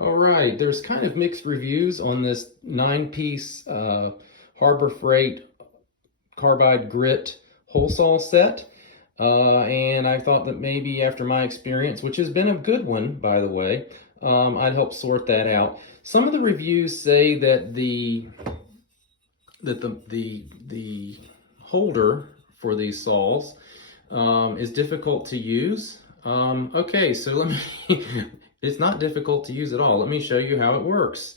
All right, there's kind of mixed reviews on this 9-piece Harbor Freight Carbide Grit Holesaw set. And I thought that maybe after my experience, which has been a good one, by the way, I'd help sort that out. Some of the reviews say that the holder for these saws is difficult to use. Okay, so let me, it's not difficult to use at all. Let me show you how it works.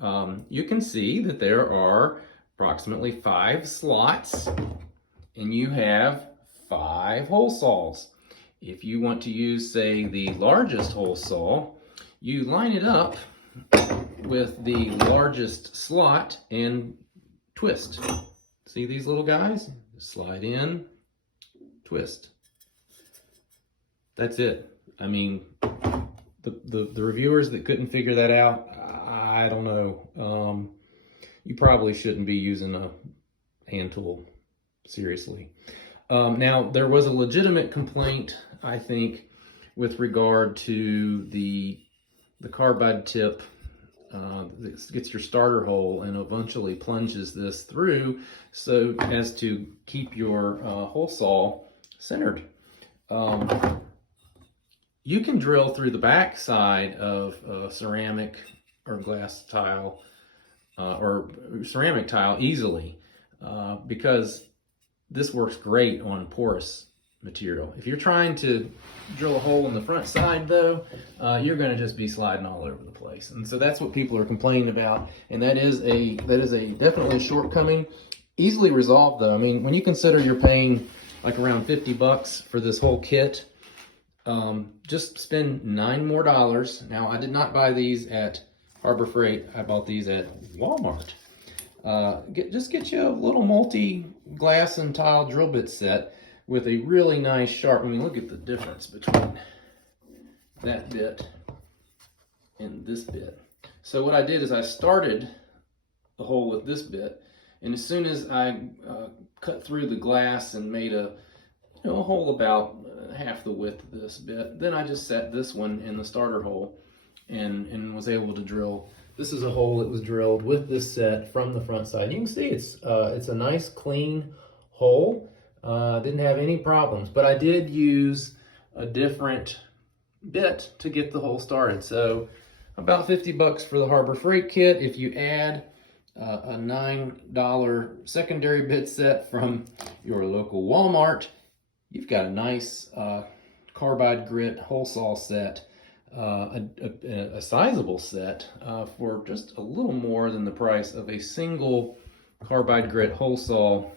You can see that there are approximately 5 slots, and you have 5 hole saws. If you want to use, say, the largest hole saw, you line it up with the largest slot and twist. See these little guys? Slide in, twist. That's it. I mean, the reviewers that couldn't figure that out, I don't know. You probably shouldn't be using a hand tool, seriously. Now, there was a legitimate complaint, I think, with regard to the carbide tip that gets your starter hole and eventually plunges this through so as to keep your hole saw centered. You can drill through the back side of ceramic or glass tile or ceramic tile easily because this works great on porous material. If you're trying to drill a hole in the front side though, you're going to just be sliding all over the place. And so that's what people are complaining about. And that is a definitely a shortcoming. Easily resolved though. I mean, when you consider you're paying like around $50 for this whole kit, just spend $9 more. Now, I did not buy these at Harbor Freight. I bought these at Walmart. Just get you a little multi-glass and tile drill bit set with a really nice sharp. I mean, look at the difference between that bit and this bit. So what I did is I started the hole with this bit, and as soon as I cut through the glass and made a hole about half the width of this bit, then I just set this one in the starter hole and was able to drill. This is a hole that was drilled with this set from the front side. You can see it's a nice clean hole. Didn't have any problems, but I did use a different bit to get the hole started. So about $50 for the Harbor Freight kit. If you add a $9 secondary bit set from your local Walmart, you've got a nice carbide grit hole saw set, a sizable set for just a little more than the price of a single carbide grit hole saw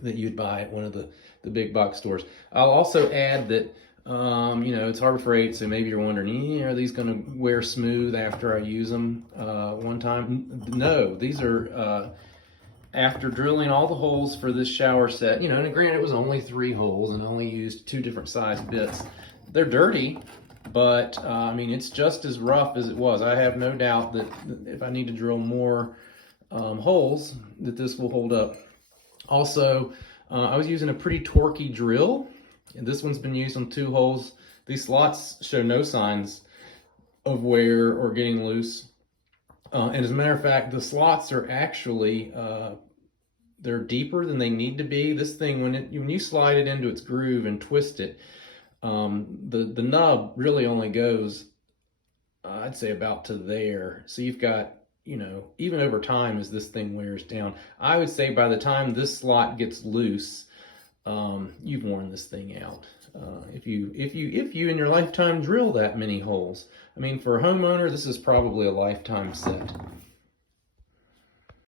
that you'd buy at one of the big box stores. I'll also add that, it's Harbor Freight, so maybe you're wondering, are these going to wear smooth after I use them one time? No, these are after drilling all the holes for this shower set, and granted it was only 3 holes and only used 2 different size bits. They're dirty, but I mean, it's just as rough as it was. I have no doubt that if I need to drill more holes, that this will hold up. Also, I was using a pretty torquey drill, and this one's been used on 2 holes. These slots show no signs of wear or getting loose. And as a matter of fact, the slots are actually, they're deeper than they need to be. This thing, when you slide it into its groove and twist it, the nub really only goes, I'd say about to there. So you've got, even over time as this thing wears down, I would say by the time this slot gets loose, you've worn this thing out. If you in your lifetime drill that many holes. I mean, for a homeowner, this is probably a lifetime set.